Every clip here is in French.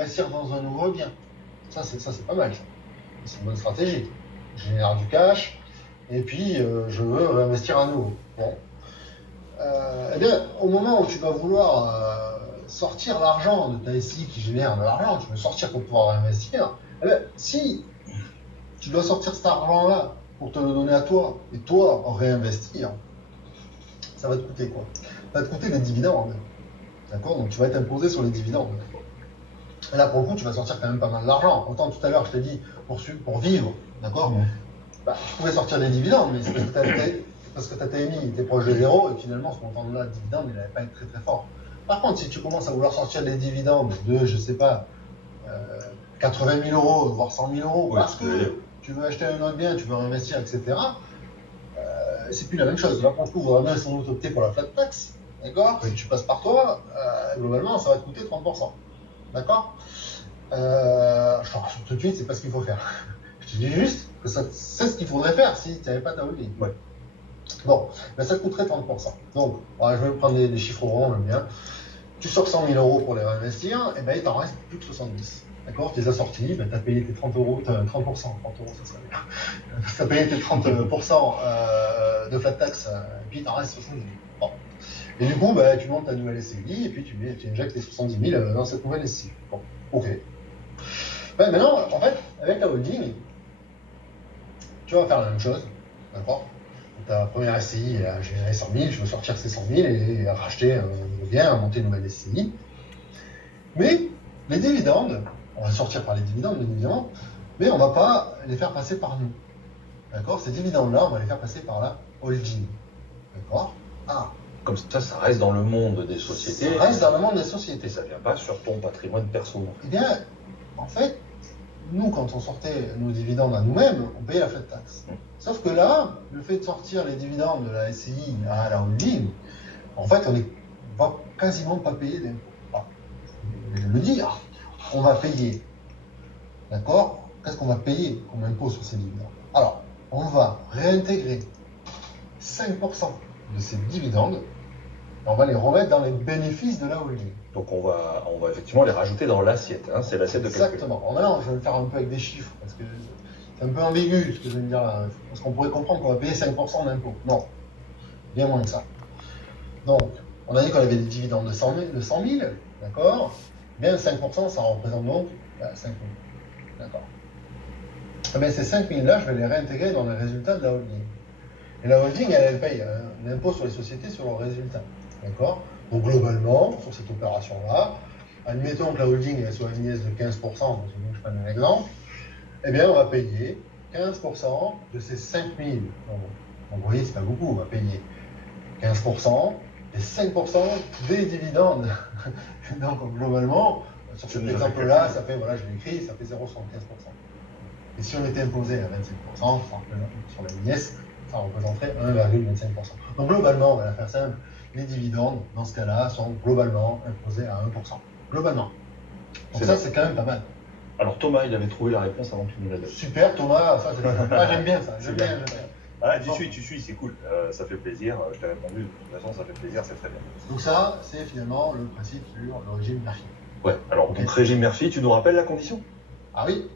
investir dans un nouveau bien. Ça, c'est pas mal. C'est une bonne stratégie. Je génère du cash, et puis je veux réinvestir à nouveau. Bon. Eh bien, au moment où tu vas vouloir sortir l'argent de ta SCI qui génère de l'argent, tu veux sortir pour pouvoir investir, eh bien, si tu dois sortir cet argent-là pour te le donner à toi, et toi réinvestir, ça va te coûter quoi? Ça va te coûter des dividendes. D'accord? Donc tu vas être imposé sur les dividendes. Et là, pour le coup, tu vas sortir quand même pas mal d'argent. Autant tout à l'heure, je t'ai dit, pour vivre, d'accord? Bah, tu pouvais sortir des dividendes, mais c'est parce que ta TMI était proche de zéro, et finalement, ce montant-là de dividendes, il n'allait pas être très très fort. Par contre, si tu commences à vouloir sortir des dividendes de, je sais pas, 80 000 euros, voire 100 000 euros, parce que tu veux acheter un autre bien, tu veux réinvestir, etc., c'est plus la même chose. Là, pour le coup, vraiment, ils sont optés pour la flat tax. D'accord? Si tu passes par toi, globalement, ça va te coûter 30%. D'accord? Je te rassure tout de suite, c'est pas ce qu'il faut faire. Je te dis juste que c'est ce qu'il faudrait faire si tu n'avais pas ta holding. Ouais. Bon, ben ça te coûterait 30%. Donc, voilà, je vais prendre des chiffres ronds, j'aime bien. Tu sors 100 000 euros pour les réinvestir, et ben il t'en reste plus que 70. D'accord? Tu les as sortis, ben, tu as payé tes 30 euros, 30%, 30 euros, ça serait bien. Tu as payé tes 30% de flat tax, et puis il t'en reste 70 000. Bon. Et du coup, ben, tu montes ta nouvelle SCI, et puis tu injectes les 70 000 dans cette nouvelle SCI. Bon, ok. Ben, maintenant, en fait, avec la holding, tu vas faire la même chose, d'accord? Ta première SCI a généré 100 000, je veux sortir ces 100 000 et racheter un nouveau bien, monter une nouvelle SCI. Mais les dividendes, on va sortir par les dividendes, bien évidemment, mais on ne va pas les faire passer par nous. D'accord? Ces dividendes-là, on va les faire passer par la holding. D'accord? Ah. Comme ça reste dans le monde des sociétés. Ça reste dans le monde des sociétés. Et ça ne vient pas sur ton patrimoine perso. Eh bien, en fait, nous, quand on sortait nos dividendes à nous-mêmes, on payait la flat tax. Sauf que là, le fait de sortir les dividendes de la SCI à la holding, en fait, on ne va quasiment pas payer d'impôts. Ah, je vais le dire, on va payer. D'accord? Qu'est-ce qu'on va payer comme impôt sur ces dividendes? Alors, on va réintégrer 5% de ces dividendes et on va les remettre dans les bénéfices de la holding. Donc on va effectivement les rajouter dans l'assiette, hein, c'est l'assiette de calcul. Exactement. Alors maintenant, je vais le faire un peu avec des chiffres, parce que c'est un peu ambigu ce que je viens de dire là, parce qu'on pourrait comprendre qu'on va payer 5% d'impôt. Non, bien moins que ça. Donc, on a dit qu'on avait des dividendes de 100 000, d'accord? Bien 5%, ça représente donc 5 000. D'accord. Mais ces 5 000 là, je vais les réintégrer dans les résultats de la holding. Et la holding, elle paye un impôt sur les sociétés sur leurs résultats. D'accord? Donc globalement, sur cette opération-là, admettons que la holding elle soit une nièce de 15%, donc je prends un exemple, eh bien on va payer 15% de ces 5 000. Donc vous voyez, c'est pas beaucoup, on va payer 15% et 5% des dividendes. Donc globalement, sur cet exemple-là, ça fait, voilà, je l'ai écrit, ça fait 0,75%. Et si on était imposé à 25%, sur la nièce, ça représenterait 1,25%. Donc globalement, on va la faire simple, les dividendes, dans ce cas-là, sont globalement imposés à 1%. Globalement. Donc ça, c'est quand même pas mal. Alors Thomas, il avait trouvé la réponse avant que tu nous la donnes. Super Thomas, ça c'est ah, j'aime bien ça, j'aime bien. Ah, tu suis, c'est cool, ça fait plaisir, je t'ai répondu, de toute façon ça fait plaisir, c'est très bien. Donc ça, c'est finalement le principe sur le régime Murphy. Ouais, alors donc régime Murphy, tu nous rappelles la condition? Ah oui.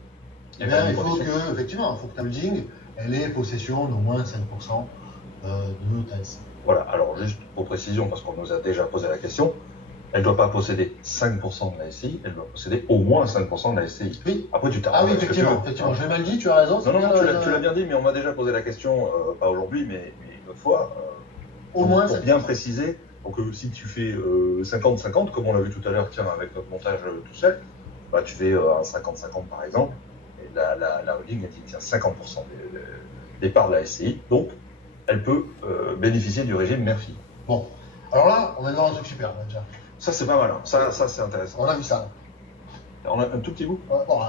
Eh bien, il faut que, effectivement, il faut que ta holding, elle ait possession d'au moins 5% de ta SCI. Voilà, alors juste pour précision, parce qu'on nous a déjà posé la question, elle ne doit pas posséder 5% de la SCI, elle doit posséder au moins 5% de la SCI. Oui. Après, tu t'arrêtes. Ah oui, effectivement, je l'ai mal dit, tu as raison. Non, tu l'as bien dit, mais on m'a déjà posé la question, pas aujourd'hui, mais une autre fois. Au moins, pour bien préciser, donc si tu fais 50-50, comme on l'a vu tout à l'heure, tiens, avec notre montage tout seul, bah, tu fais un 50-50 par exemple, et la holding, elle dit, tiens, 50% des parts de la SCI, donc elle peut bénéficier du régime Murphy. Bon, alors là, on est dans un truc super, déjà. Ça, c'est pas mal, hein. Ça c'est intéressant. On a vu ça. On a un tout petit bout. Bon,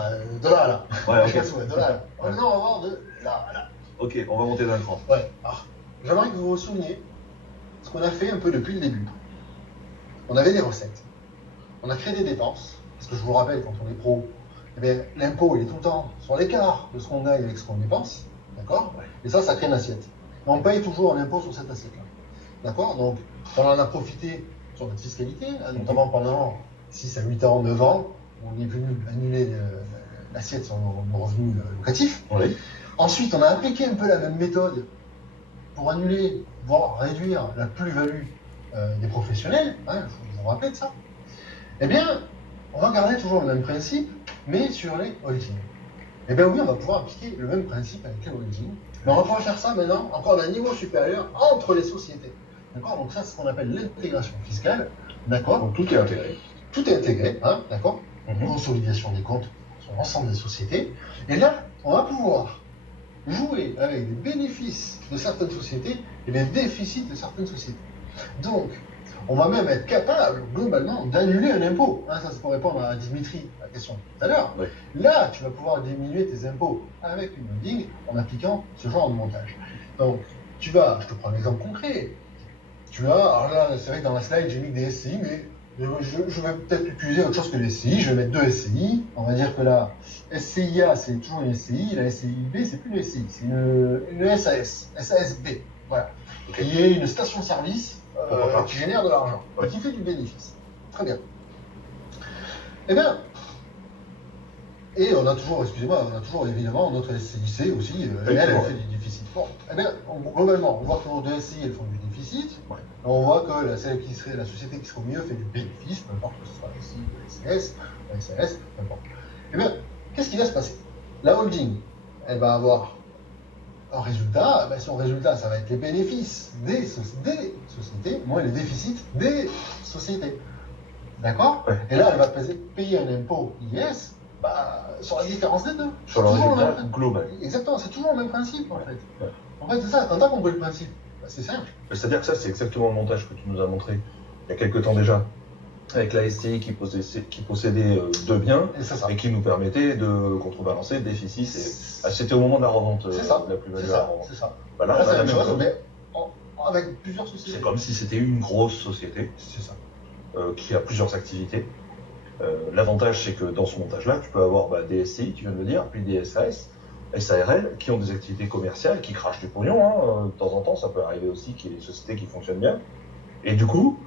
de là à là. Ouais, ok. De là à là. Maintenant, on va voir de là à là. Ok, on va monter d'un cran. Ouais, alors, j'aimerais que vous vous souveniez ce qu'on a fait un peu depuis le début. On avait des recettes. On a créé des dépenses, parce que je vous le rappelle, quand on est pro, eh bien, l'impôt, il est tout le temps sur l'écart de ce qu'on gagne avec ce qu'on dépense. D'accord? Et ça crée une assiette. Et on paye toujours un impôt sur cette assiette-là. D'accord? Donc, on en a profité sur notre fiscalité, notamment pendant 6 à 8 ans, 9 ans, on est venu annuler l'assiette sur nos revenus locatifs. Oui. Ensuite, on a appliqué un peu la même méthode pour annuler, voire réduire la plus-value des professionnels. Hein, vous vous rappelez de ça? Eh bien, on va garder toujours le même principe, mais sur les holdings. Eh bien oui, on va pouvoir appliquer le même principe avec les holdings, mais on va pouvoir faire ça maintenant encore d'un niveau supérieur entre les sociétés. D'accord? Donc ça, c'est ce qu'on appelle l'intégration fiscale. D'accord? Donc tout est intégré. Tout est intégré, hein, d'accord? Mhm. Consolidation des comptes sur l'ensemble des sociétés. Et là, on va pouvoir jouer avec les bénéfices de certaines sociétés et les déficits de certaines sociétés. Donc, on va même être capable, globalement, d'annuler un impôt. Hein, ça, c'est pour répondre à Dimitri, la question de tout à l'heure. Oui. Là, tu vas pouvoir diminuer tes impôts avec une holding en appliquant ce genre de montage. Donc, je te prends un exemple concret. Alors là, c'est vrai que dans la slide, j'ai mis des SCI, mais je vais peut-être utiliser autre chose que les SCI. Je vais mettre deux SCI. On va dire que la SCIA, c'est toujours une SCI. La SCIB, c'est plus une SCI. C'est une SAS. SASB. Voilà. Okay. Qui est une station-service qui génère de l'argent. Ouais. Qui fait du bénéfice. Très bien. Eh bien, et on a toujours évidemment notre SCIC aussi, elle fait du déficit. Bon, eh bien, globalement, on voit que nos deux SCI, elles font du déficit. Ouais. On voit que la société qui serait au mieux fait du bénéfice, peu importe que ce soit la SCI, la SCS, la SAS, peu importe. Eh bien, qu'est-ce qui va se passer? La holding, elle va avoir un résultat, son résultat, ça va être les bénéfices des sociétés, moins les déficits des sociétés. D'accord? Ouais. Et là, elle va payer un impôt IS sur la différence des deux. Sur le résultat global. Exactement, c'est toujours le même principe en fait. Ouais. En fait, c'est ça, quand t'as compris le principe, c'est simple. C'est-à-dire que ça, c'est exactement le montage que tu nous as montré il y a quelques temps déjà, avec la SCI qui possédait deux biens et qui nous permettait de contrebalancer le déficit. C'était au moment de la revente de la plus-value à la revente. C'est ça. Voilà, c'est la même chose, mais avec plusieurs sociétés. C'est comme si c'était une grosse société. C'est ça. Qui a plusieurs activités. L'avantage, c'est que dans ce montage-là, tu peux avoir des SCI, tu viens de le dire, puis des SAS, SARL, qui ont des activités commerciales, qui crachent du pognon. Hein. De temps en temps, ça peut arriver aussi qu'il y ait des sociétés qui fonctionnent bien. Et du coup,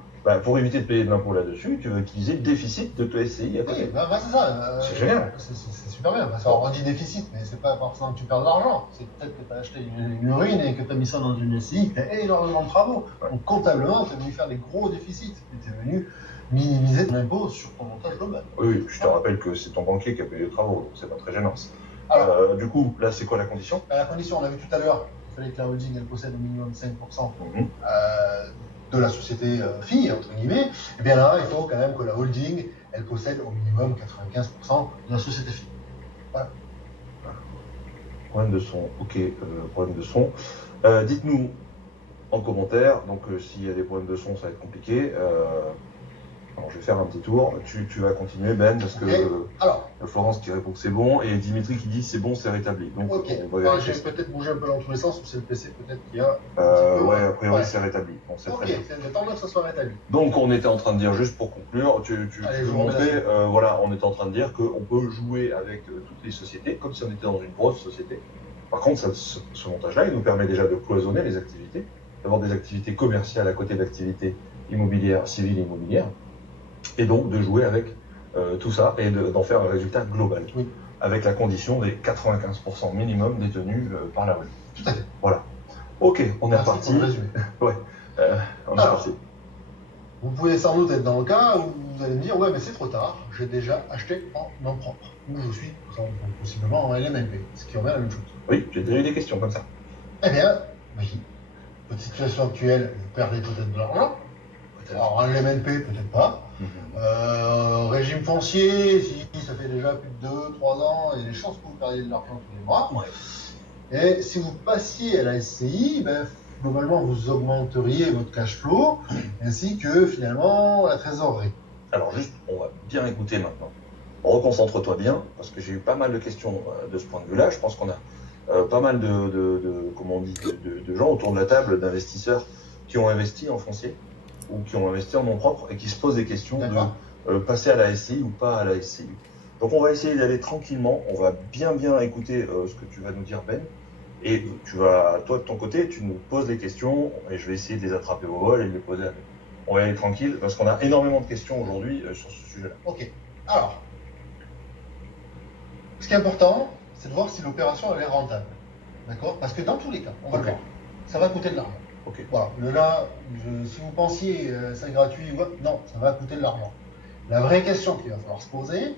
pour éviter de payer de l'impôt là-dessus, tu vas utiliser le déficit de ton SCI à côté. Oui, c'est ça. C'est génial. C'est super bien. Alors, on dit déficit, mais c'est pas forcément que tu perds de l'argent. C'est peut-être que tu as acheté une urine et que tu as mis ça dans une SCI, que tu as énormément de travaux. Ouais. Donc, comptablement, tu es venu faire des gros déficits. Tu es venu minimiser ton impôt sur ton montage global. Oui, je te rappelle que c'est ton banquier qui a payé les travaux, donc c'est pas très gênant. Alors, du coup, là, c'est quoi la condition? La condition, on l'a vu tout à l'heure, il fallait que la holding elle possède au minimum 5% de la société fille, entre guillemets. Et bien là, il faut quand même que la holding elle possède au minimum 95% de la société fille. Voilà. Problème de son, ok, problème de son. Dites-nous en commentaire, donc s'il y a des problèmes de son, ça va être compliqué. Alors, je vais faire un petit tour. Tu vas continuer, Ben, parce que alors, Florence qui répond que c'est bon et Dimitri qui dit c'est bon, c'est rétabli. Donc, on va j'ai peut-être bougé un peu dans tous les sens, ou c'est le PC peut-être qu'il y a. Ouais, a priori, c'est rétabli. Bon, c'est très bien. Tant mieux que ça soit rétabli. Donc, on était en train de dire, juste pour conclure, tu veux montrer, voilà, on était en train de dire qu'on peut jouer avec toutes les sociétés, comme si on était dans une grosse société. Par contre, ce montage-là, il nous permet déjà de cloisonner les activités, d'avoir des activités commerciales à côté d'activités immobilières, civiles et immobilières. Et donc de jouer avec tout ça et d'en faire un résultat global, avec la condition des 95% minimum détenus par la holding. Tout à fait. Voilà. Ok, on est reparti. Ouais, on est reparti. Vous pouvez sans doute être dans le cas où vous allez me dire ouais mais c'est trop tard, j'ai déjà acheté en nom propre. Ou je suis possiblement en LMNP, ce qui revient à la même chose. Oui, j'ai déjà eu des questions comme ça. Eh bien, oui. Votre situation actuelle, vous perdez peut-être de l'argent. Alors en LMNP, peut-être pas. Régime foncier, si ça fait déjà plus de 2-3 ans, il y a des chances que vous perdiez de l'argent tous les mois. Ouais. Et si vous passiez à la SCI, globalement vous augmenteriez votre cash flow, ainsi que finalement la trésorerie. Alors juste, on va bien écouter maintenant. Reconcentre-toi bien, parce que j'ai eu pas mal de questions de ce point de vue-là. Je pense qu'on a pas mal comment on dit, de gens autour de la table, d'investisseurs qui ont investi en foncier ou qui ont investi en nom propre et qui se posent des questions de passer à la SCI ou pas à la SCI. Donc on va essayer d'aller tranquillement, on va bien écouter ce que tu vas nous dire, Ben, et toi de ton côté, tu nous poses les questions et je vais essayer de les attraper au vol et de les poser à Ben. On va y aller tranquille parce qu'on a énormément de questions aujourd'hui sur ce sujet-là. Ok, alors, Ce qui est important, c'est de voir si l'opération elle est rentable. D'accord? Parce que dans tous les cas, on va le voir, ça va coûter de l'argent. Ok. Voilà, là, si vous pensiez c'est gratuit, non, ça va coûter de l'argent. La vraie question qu'il va falloir se poser,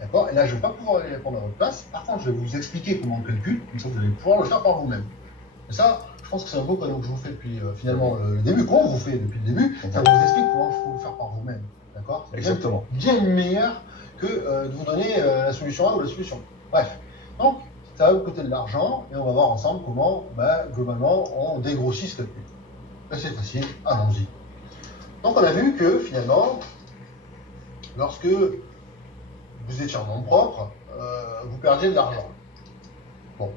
d'accord? Et là, je ne vais pas pouvoir y répondre à votre place. Par contre, je vais vous expliquer comment on calcule, comme ça vous allez pouvoir le faire par vous-même. Et ça, je pense que c'est un beau cadeau que je vous fais depuis finalement le début, qu'on vous fait depuis le début, ça vous explique comment il faut le faire par vous-même. D'accord? Exactement. Bien meilleur que de vous donner la solution A ou la solution B. Bref. Donc, ça va vous coûter de l'argent et on va voir ensemble comment, globalement, on dégrossit ce calcul. C'est facile, allons-y. Donc, on a vu que finalement, lorsque vous étiez en nom propre, vous perdiez de l'argent. Bon,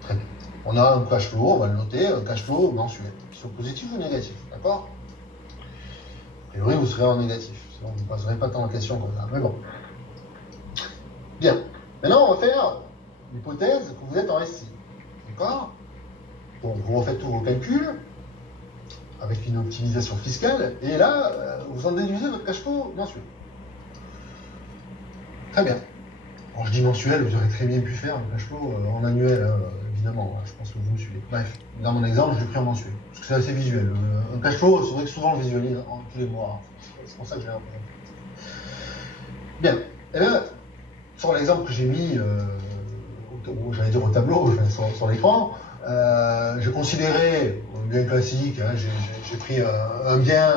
très bien. On a un cash flow, on va le noter, un cash flow mensuel, soit positif ou négatif, d'accord? A priori, vous serez en négatif, sinon vous ne poserez pas tant de questions comme ça, mais bon. Bien, maintenant on va faire l'hypothèse que vous êtes en SI, d'accord? Donc vous refaites tous vos calculs, avec une optimisation fiscale, et là, vous en déduisez votre cash flow mensuel. Très bien. Alors je dis mensuel, vous aurez très bien pu faire un cash flow en annuel, évidemment, je pense que vous me suivez. Bref, dans mon exemple, je l'ai pris en mensuel, parce que c'est assez visuel. Un cash flow, c'est vrai que souvent on le visualise tous les mois, c'est pour ça que j'ai représenté. Bien, et bien, sur l'exemple que j'ai mis, j'allais dire au tableau, sur l'écran, j'ai considéré un bien classique, hein, j'ai pris un bien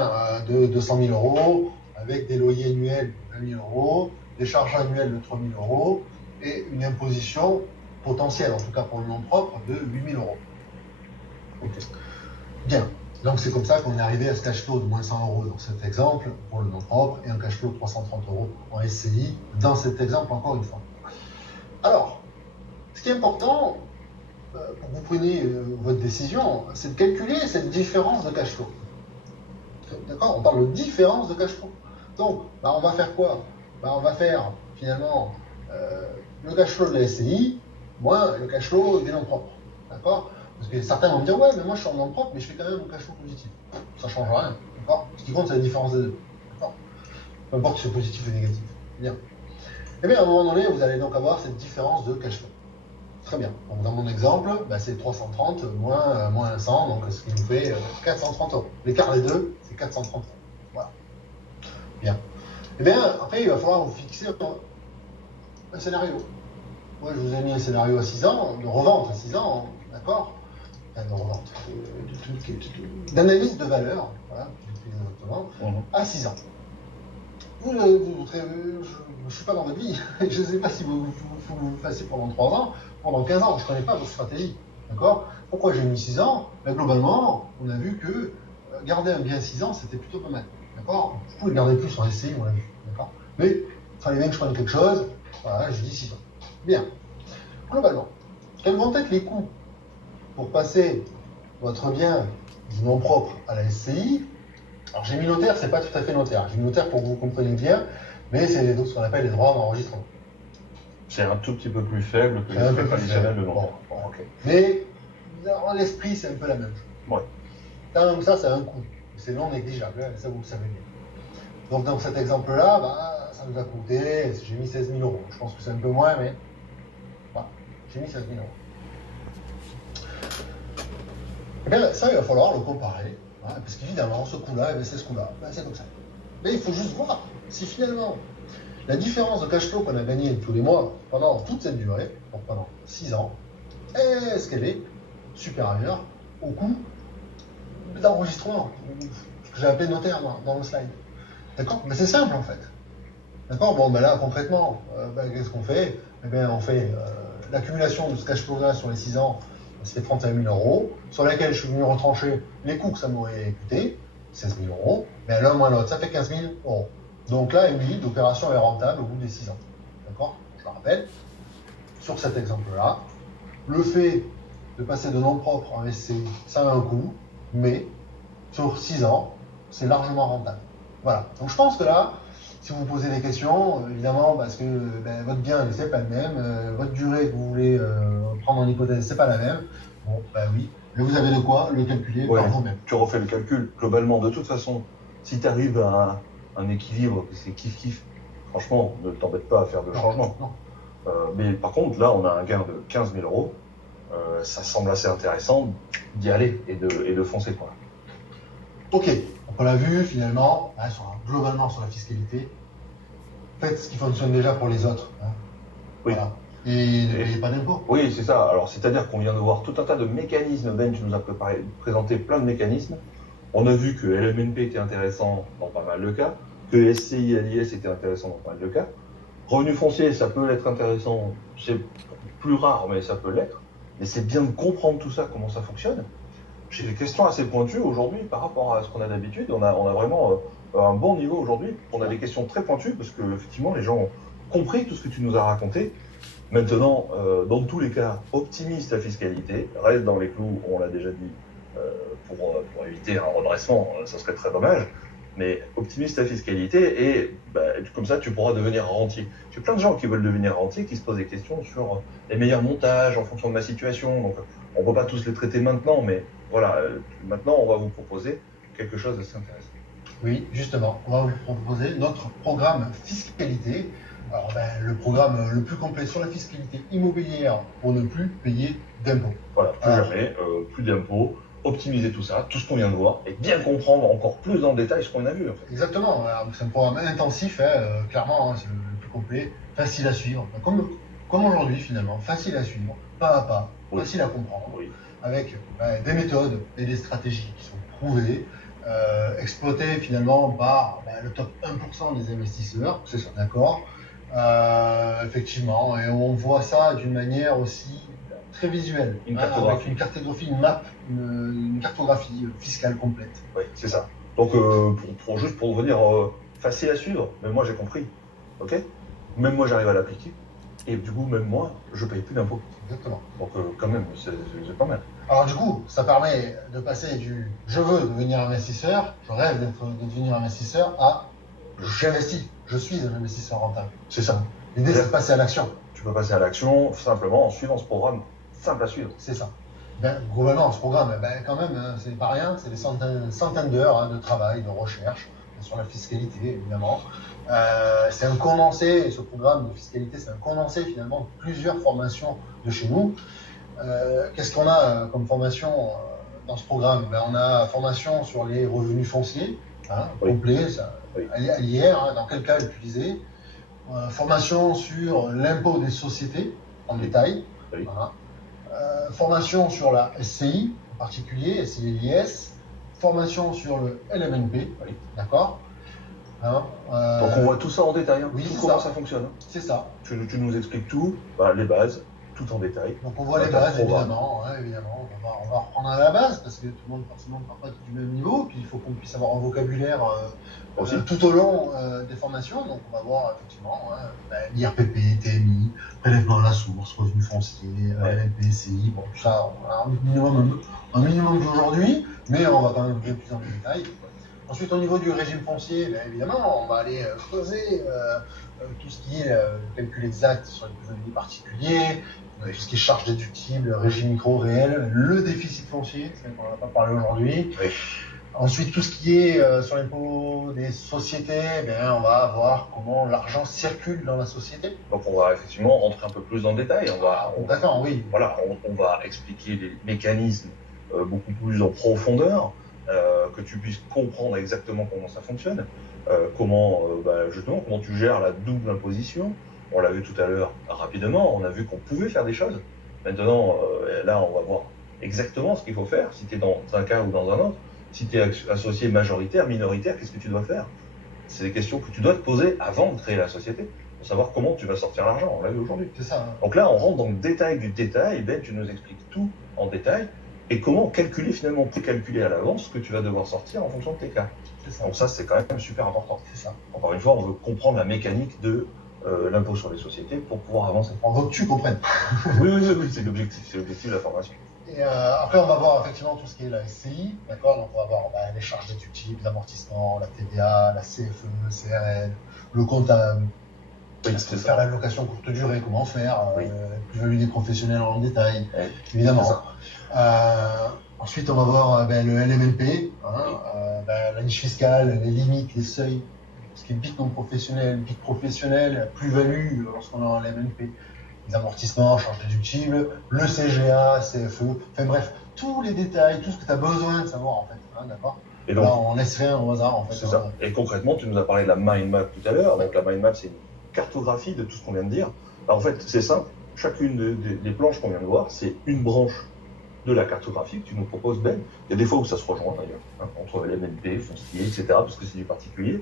de 200 000 euros, avec des loyers annuels de 20 000 euros, des charges annuelles de 3 000 euros, et une imposition potentielle, en tout cas pour le nom propre, de 8 000 euros. Okay. Bien, donc c'est comme ça qu'on est arrivé à ce cash flow de moins 100 euros dans cet exemple, pour le nom propre, et un cash flow de 330 euros en SCI, dans cet exemple encore une fois. Alors, ce qui est important, pour que vous preniez votre décision, c'est de calculer cette différence de cash flow. D'accord? On parle de différence de cash flow. Donc, on va faire quoi? On va faire, finalement, le cash flow de la SCI, moins le cash flow des noms propres. D'accord? Parce que certains vont me dire, ouais, mais moi je suis en nom propre, mais je fais quand même un cash flow positif. Ça ne change rien. D'accord? Ce qui compte, c'est la différence des deux. D'accord? Peu importe si c'est positif ou négatif. Bien. Et bien, à un moment donné, vous allez donc avoir cette différence de cash flow. Très bien. Donc, dans mon exemple, c'est 330 moins 100, donc ce qui nous fait 430 euros. L'écart des deux, c'est 430 euros. Voilà. Bien. Et bien, après, il va falloir vous fixer un scénario. Moi, je vous ai mis un scénario à 6 ans, de revente à 6 ans, d'accord? Enfin, de revente, d'analyse de valeur, voilà, exactement, à 6 ans. Je ne suis pas dans votre vie, je ne sais pas si vous le fassiez pendant 3 ans, pendant 15 ans, je ne connais pas votre stratégie, d'accord? Pourquoi j'ai mis 6 ans? Globalement, on a vu que garder un bien 6 ans, c'était plutôt pas mal, d'accord? Vous pouvez le garder plus en SCI, on l'a vu, d'accord? Mais il fallait bien que je prenne quelque chose, voilà, je dis 6 ans. Bien. Globalement, quels vont être les coûts pour passer votre bien du nom propre à la SCI? Alors j'ai mis notaire, c'est pas tout à fait notaire. J'ai mis notaire pour que vous compreniez bien, mais c'est ce qu'on appelle les droits d'enregistrement. C'est un tout petit peu plus faible que les frais traditionnels de notaire. Bon, okay. Mais dans l'esprit, c'est un peu la même chose. Ouais. Quand même ça a un coût. C'est non négligeable, hein, ça vous le savez bien. Donc dans cet exemple-là, ça nous a coûté, j'ai mis 16 000 euros. Je pense que c'est un peu moins, mais voilà, j'ai mis 16 000 euros. Eh bien, ça, il va falloir le comparer. Voilà, parce qu'évidemment, ce coût-là, c'est ce coût-là. C'est comme ça. Mais il faut juste voir si finalement, la différence de cash flow qu'on a gagné tous les mois pendant toute cette durée, donc pendant 6 ans, est-ce qu'elle est supérieure au coût d'enregistrement, ce que j'ai appelé notaire dans le slide. D'accord? Mais c'est simple en fait. D'accord? Bon, là, concrètement, qu'est-ce qu'on fait? Eh bien, on fait l'accumulation de ce cash flow-là sur les 6 ans, ça fait 31 000 euros, sur laquelle je suis venu retrancher les coûts que ça m'aurait coûté, 16 000 euros, mais l'un moins l'autre, ça fait 15 000 euros. Donc là, il me dit l'opération est rentable au bout des 6 ans. D'accord? Je le rappelle, sur cet exemple-là, le fait de passer de nom propre en SCI, ça a un coût, mais sur 6 ans, c'est largement rentable. Voilà. Donc je pense que là, si vous posez des questions, évidemment, parce que votre bien, c'est pas le même, votre durée que vous voulez prendre en hypothèse, c'est pas la même. Bon, oui, mais vous avez de quoi le calculer par vous-même. Tu refais le calcul. Globalement, de toute façon, si tu arrives à un équilibre, c'est kiff-kiff, franchement, ne t'embête pas à faire de changement. Non. Mais par contre, là, on a un gain de 15 000 euros. Ça semble assez intéressant d'y aller et de foncer, quoi. Ok, donc on l'a vu finalement, hein, globalement sur la fiscalité, faites ce qui fonctionne déjà pour les autres. Hein. Oui. Voilà. Et ne payez pas d'impôts. Oui, c'est ça. Alors, c'est-à-dire qu'on vient de voir tout un tas de mécanismes. Ben, tu nous as présenté plein de mécanismes. On a vu que LMNP était intéressant dans pas mal de cas, que SCI LIS était intéressant dans pas mal de cas. Revenu foncier, ça peut être intéressant, c'est plus rare, mais ça peut l'être. Mais c'est bien de comprendre tout ça, comment ça fonctionne. J'ai des questions assez pointues aujourd'hui par rapport à ce qu'on a d'habitude. On a vraiment un bon niveau aujourd'hui. On a des questions très pointues parce que effectivement, les gens ont compris tout ce que tu nous as raconté. Maintenant, dans tous les cas, optimise ta fiscalité, reste dans les clous, on l'a déjà dit, pour éviter un redressement, ça serait très dommage. Mais optimise ta fiscalité et comme ça, tu pourras devenir rentier. J'ai plein de gens qui veulent devenir rentier, qui se posent des questions sur les meilleurs montages en fonction de ma situation. Donc, on ne peut pas tous les traiter maintenant, mais voilà, maintenant, on va vous proposer quelque chose d'assez intéressant. Oui, justement, on va vous proposer notre programme fiscalité. Alors, le programme le plus complet sur la fiscalité immobilière pour ne plus payer d'impôts. Voilà, plus jamais, plus d'impôts, optimiser tout ça, tout ce qu'on vient de voir, et bien comprendre encore plus dans le détail ce qu'on a vu. En fait. Exactement, c'est un programme intensif, clairement, hein, c'est le plus complet, facile à suivre, comme aujourd'hui finalement, facile à suivre, pas à pas, facile à comprendre, avec des méthodes et des stratégies qui sont prouvées, exploitées finalement par le top 1% des investisseurs, c'est ça, d'accord, effectivement, et on voit ça d'une manière aussi très visuelle, avec une cartographie, une map, une cartographie fiscale complète. Oui, c'est ça. Donc, juste pour vous dire, facile à suivre, mais moi j'ai compris, ok. Même moi j'arrive à l'appliquer, et du coup même moi je paye plus d'impôts. Exactement. Donc quand même c'est pas mal. Alors du coup, ça permet de passer du je veux devenir investisseur, je rêve de devenir investisseur à j'investis, je suis un investisseur rentable. C'est ça. L'idée c'est de passer à l'action. Tu peux passer à l'action simplement en suivant ce programme simple à suivre. C'est ça. Globalement, ce programme, quand même, hein, c'est pas rien, c'est des centaines d'heures de travail, de recherche sur la fiscalité, évidemment. C'est un condensé, ce programme de fiscalité, c'est un condensé finalement de plusieurs formations de chez nous. Qu'est-ce qu'on a comme formation dans ce programme? On a formation sur les revenus fonciers, complet, à l'IR, dans quel cas utiliser. Formation sur l'impôt des sociétés, en détail. Voilà. Formation sur la SCI, en particulier, SCI LIS. Formation sur le LMNP, d'accord. Donc on voit tout ça en détail, oui, tout comment ça fonctionne. C'est ça. Tu nous expliques tout, les bases, tout en détail. Donc on voit les bases, évidemment. On va reprendre à la base, parce que tout le monde forcément ne part pas du même niveau, puis il faut qu'on puisse avoir un vocabulaire tout au long des formations. Donc on va voir effectivement l'IRPP, TMI, prélèvement à la source, revenu foncier, LLP, SCI, bon tout ça, on a un minimum d'aujourd'hui, mais on va quand même plus dans le détail. Ensuite, au niveau du régime foncier, évidemment, on va aller creuser tout ce qui est calcul exact sur les plus-values des particuliers, tout ce qui est charge déductible, régime micro réel, le déficit foncier, c'est vrai qu'on n'en a pas parlé aujourd'hui. Oui. Ensuite, tout ce qui est sur l'impôt des sociétés, on va voir comment l'argent circule dans la société. Donc on va effectivement rentrer un peu plus dans le détail. D'accord, oui. Voilà, on va expliquer les mécanismes beaucoup plus en profondeur. Que tu puisses comprendre exactement comment ça fonctionne, comment tu gères la double imposition. On l'a vu tout à l'heure rapidement, on a vu qu'on pouvait faire des choses. Maintenant, là, on va voir exactement ce qu'il faut faire, si tu es dans un cas ou dans un autre. Si tu es associé majoritaire, minoritaire, qu'est-ce que tu dois faire? C'est des questions que tu dois te poser avant de créer la société, pour savoir comment tu vas sortir l'argent, on l'a vu aujourd'hui. C'est ça. Donc là, on rentre dans le détail du détail, tu nous expliques tout en détail, et comment calculer finalement, plus calculer à l'avance ce que tu vas devoir sortir en fonction de tes cas. Donc ça, c'est quand même super important. C'est ça. Encore une fois, on veut comprendre la mécanique de l'impôt sur les sociétés pour pouvoir avancer. On veut que tu comprennes. oui, c'est l'objectif de la formation. Et après, on va voir effectivement tout ce qui est la SCI, d'accord. Donc on va voir les charges déductibles, les amortissements, la TVA, la CFE, CRL, le comptable. Faire la location courte durée, comment faire, plus-value des professionnels en détail, évidemment. Ensuite, on va voir le LMNP, la niche fiscale, les limites, les seuils ce qui est BIC non professionnel, BIC professionnel, plus-value lorsqu'on est en LMNP, les amortissements, charges déductibles, le CGA, CFE, enfin bref, tous les détails, tout ce que tu as besoin de savoir en fait, hein, d'accord. Et donc, là, on laisse rien au hasard en fait. C'est ça. Et concrètement, tu nous as parlé de la mind map tout à l'heure. Donc la mind map, c'est une cartographie de tout ce qu'on vient de dire. Alors, en fait, c'est simple. Chacune des planches qu'on vient de voir, c'est une branche de la cartographie que tu nous proposes, Ben. Il y a des fois où ça se rejoint d'ailleurs, hein, entre LMNP, foncier, etc., parce que c'est du particulier.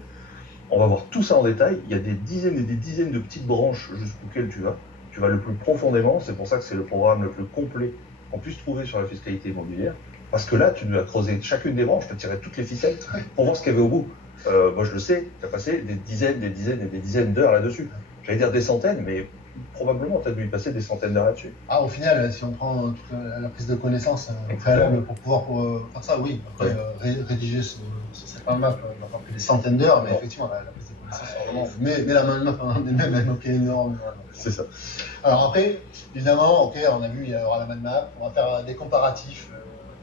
On va voir tout ça en détail. Il y a des dizaines et des dizaines de petites branches jusqu'auxquelles tu vas. Tu vas le plus profondément. C'est pour ça que c'est le programme le plus complet qu'on puisse trouver sur la fiscalité immobilière. Parce que là, tu nous as creusé chacune des branches, tu as tiré toutes les ficelles pour voir ce qu'il y avait au bout. Moi, je le sais, tu as passé des dizaines et des dizaines d'heures là-dessus. J'allais dire des centaines, mais probablement, tu as dû y passer des centaines d'heures là-dessus. Au final, si on prend toute la prise de connaissance préalable pour pouvoir faire ça, oui. Après, rédiger ce serait map, il va pas pris des centaines d'heures, mais effectivement, la prise de connaissance, c'est vraiment. Mais la map en elle-même, elle manquait énormément. C'est ça. Alors après, évidemment, ok, on a vu, il y aura la mind map, on va faire des comparatifs.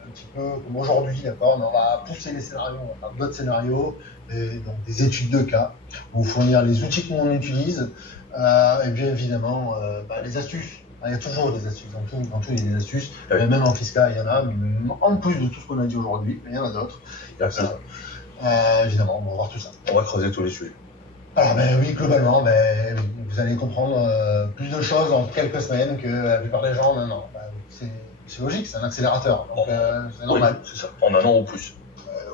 Un petit peu comme aujourd'hui, d'accord, mais on va pousser les scénarios, on va faire d'autres scénarios, donc des études de cas, vous fournir les outils que nous on utilise, et bien évidemment les astuces. Il y a toujours des astuces, dans tout il y a des astuces, même en fiscal il y en a, mais en plus de tout ce qu'on a dit aujourd'hui, il y en a d'autres. Évidemment, on va voir tout ça. On va creuser tous les sujets. Alors oui, globalement, vous allez comprendre plus de choses en quelques semaines que la plupart des gens, non. C'est logique, c'est un accélérateur, donc c'est normal. Oui, c'est ça, en un an ou plus.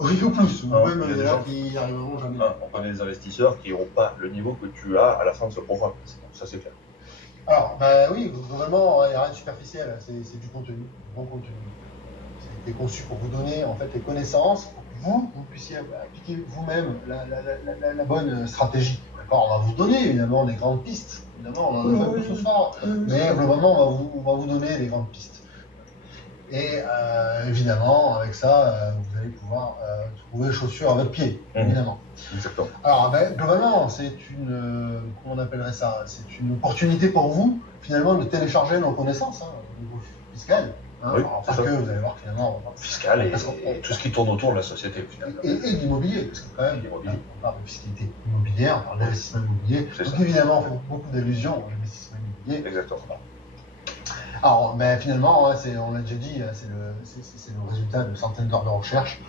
Oui, ou plus, ou même il y a des gens qui n'y arriveront jamais. On connaît des investisseurs qui n'auront pas le niveau que tu as à la fin de ce programme. Ça, c'est clair. Alors, oui, globalement, il n'y a rien de superficiel, c'est du contenu, du bon contenu. C'est conçu pour vous donner en fait les connaissances, pour que vous puissiez appliquer vous-même la bonne stratégie. D'accord, on va vous donner évidemment des grandes pistes. Évidemment, on en a fait plus ce soir, mais globalement, on va vous donner les grandes pistes. Et évidemment, avec ça, vous allez pouvoir trouver chaussures à votre pied, évidemment. Exactement. Alors, globalement, c'est une, comment on appellerait ça, c'est une opportunité pour vous, finalement, de télécharger nos connaissances au niveau fiscal. Oui, parce que vous allez voir finalement. Fiscal et tout ce qui tourne autour de la société, finalement. Et d'immobilier, parce que quand même, on parle de fiscalité immobilière, on parle d'investissement immobilier. Donc évidemment, on fait beaucoup d'allusions à l'investissement immobilier. Exactement. Alors, finalement, on l'a déjà dit, c'est le résultat de centaines d'heures de recherche.